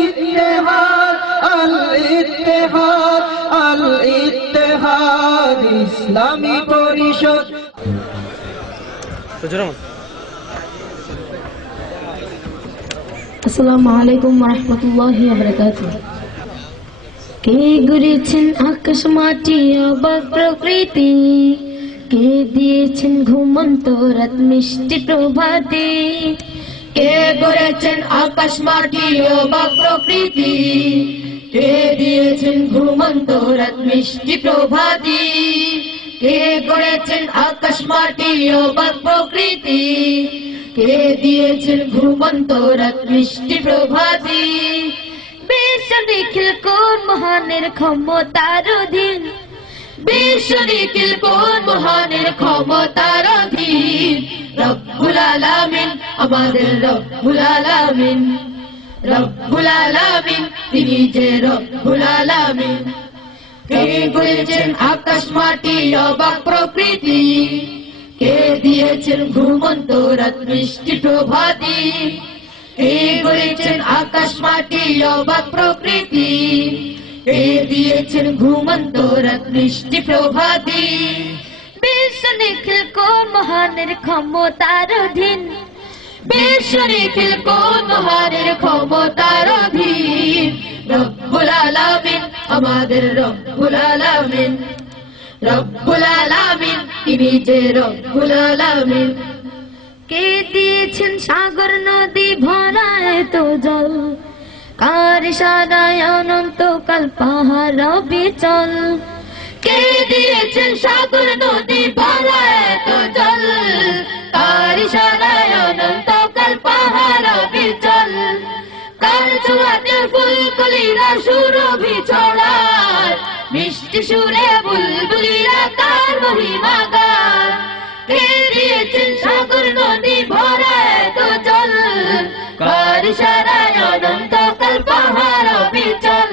ইত্তেহাদ আল ইত্তেহাদ আল ইত্তেহাদ ইসলামী পরিষদ। আসসালামু আলাইকুম ওয়া রাহমাতুল্লাহি ওয়া বারাকাতুহু। কে গড়েছেন আকাশ মাটি অবাক প্রকৃতি, কে দিয়েছেন ঘুমন্ত রাত মিষ্টি প্রভাতে। কে গড়েছেন আকাশ মাটি অবাক প্রকৃতি, কে দিয়েছেন ঘুমন্ত রাত মিষ্টি প্রভাতে। কে গড়েছেন আকাশ মাটি অবাক প্রকৃতি, কে দিয়েছেন ঘুমন্ত রাত মিষ্টি প্রভাতে। বিশ্ব নিখিল কোন মহানের ক্ষমতার অধীন, বিশ্ব নিখিল কোন মহানের ক্ষমতার অধীন। রব্বুল আলামিন আমাদের রব্বুল আলামিন, রব্বুল আলামিন তিনি যে রব্বুল আলামিন। কে গড়েছেন আকাশ মাটি অবাক প্রকৃতি, কে দিয়েছেন ঘুমন্ত রাত মিষ্টি প্রভাতে। কে গড়েছেন আকাশ মাটি অবাক প্রকৃতি, কে দিয়েছেন ঘুমন্ত রাত মিষ্টি প্রভাতে। বিশ্ব নিখিল কোন মহানের ক্ষমতার অধীন, বিশ্ব নিখিল কোন মহানের ক্ষমতার অধীন। রব্বুল আলামিন আমাদের রব্বুল আলামিন, রব্বুল আলামিন তিনি যে রব্বুল আলামিন। কে দিয়েছেন সাগর নদী ভরা এত জল, কার ইশারায় অনন্তকাল পাহাড় বিচল। কে দিয়েছেন সাগর নদী ভরা এত জল, কার ইশারায় অনন্তকাল পাহাড় বিচল। কার ছোঁয়াতে ফুলকলিরা সুরভি ছড়ায়, মিষ্টি সুরে বুলবুলিরা তার মহিমা গায়। কে দিয়েছেন সাগর নদী ভরা এত জল, কার ইশারায় অনন্তকাল পাহাড় বিচল।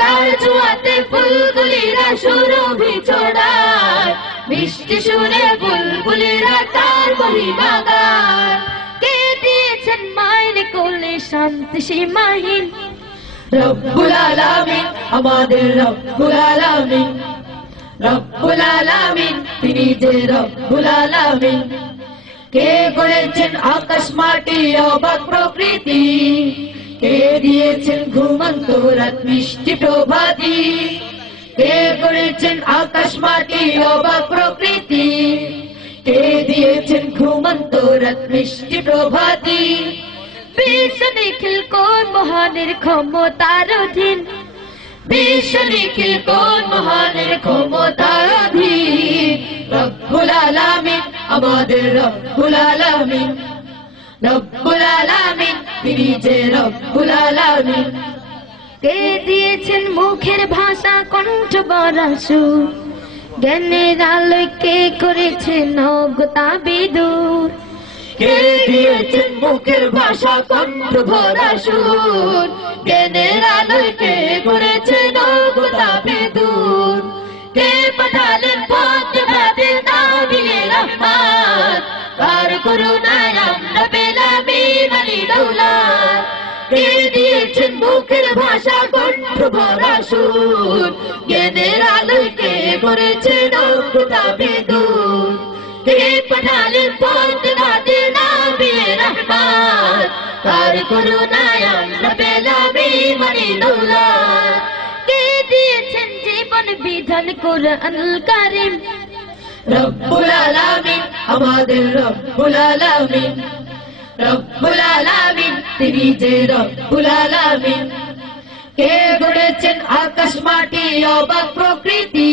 কার ছোঁয়াতে ফুলগুলিরা সুরভি ছড়ায়, মিষ্টি সুরে বুলবুলিরা তার মহিমা গায়। কে দিয়েছেন মায়ের কোলে শান্তি সীমাহীন, রব্বুল আলামিন আমাদের রব্বুল আলামিন, রব্বুল আলামিন তিনি যে রব্বুল আলামিন। কে গড়েছেন আকাশ মাটি অবাক প্রকৃতি, কে দিয়েছেন ঘুমন্ত রাত মিষ্টি প্রভাতে। কে গড়েছেন আকাশ মাটি অবাক প্রকৃতি, কে দিয়েছেন ঘুমন্ত রাত মিষ্টি প্রভাতে। বিশ্ব নিখিল কোন মহানের ক্ষমতার অধীন, বিশ্ব নিখিল কোন মহানের ক্ষমতার অধীন। রব্বুল আলামিন আমাদের রব্বুল আলামিন, রব্বুল আলামিন তিনি যে রব্বুল আলামিন। কে দিয়েছেন মুখের ভাষা কণ্ঠ গড়া সুর, জ্ঞানের আলোয় কে করেছেন অজ্ঞতা বিদূর। কে দিয়েছেন মুখের ভাষা কণ্ঠ ভরা সুর, জ্ঞানের আলোয় কে করেছেন অজ্ঞতা বিদূর। কে পাঠালেন ফাতেমাতে নবী রহমত, কার করুণায় আমরা পেলাম ঈমানি দৌলত। কে দিয়েছেন মুখের ভাষা কণ্ঠ ভরা সুর, জ্ঞানের আলোয় কে করেছেন অজ্ঞতা বিদূর। কে পাঠালেন ফাতেমাতে নবী রহমত, কার করুণায় আমরা পেলাম ঈমানি দৌলত। কে দিয়েছেন জীবন বিধান কোরআনুল কারীম, রব্বুল আলামিন আমাদের রব্বুল আলামিন, রব্বুল আলামিন তিনি যে রব্বুল আলামিন। কে গড়েছেন আকাশ মাটি অবাক প্রকৃতি,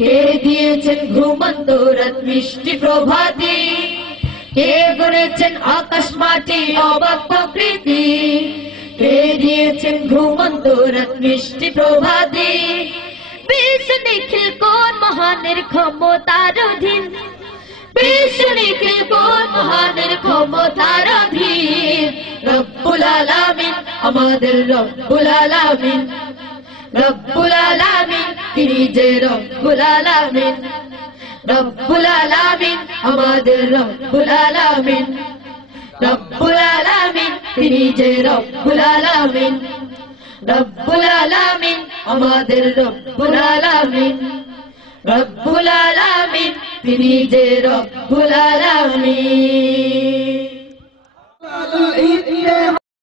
কে দিয়েছেন ঘুমন্ত রাত মিষ্টি প্রভাতে। কে গড়েছেন আকাশ মাটি অবাক প্রকৃতি, কে দিয়েছেন ঘুমন্ত রাত মিষ্টি প্রভাতে। বিশ্ব নিখিল কোন মহানের ক্ষমতার অধীন, বিশ্ব নিখিল কোন মহানের ক্ষমতার অধীন। রব্বুল আলামিন আমাদের রব্বুল আলামিন, রব্বুল আলামিন তিনি যে রব্বুল আলামিন। রব্বুল আলামিন আমাদের রব্বুল আলামিন। রব্বুল আলামিন তিনি যে রব্বুল আলামিন রব্বুল আলামিন আমাদের রব্বুল আলামিন রব্বুল আলামিন তিনি যে রব্বুল আলামিন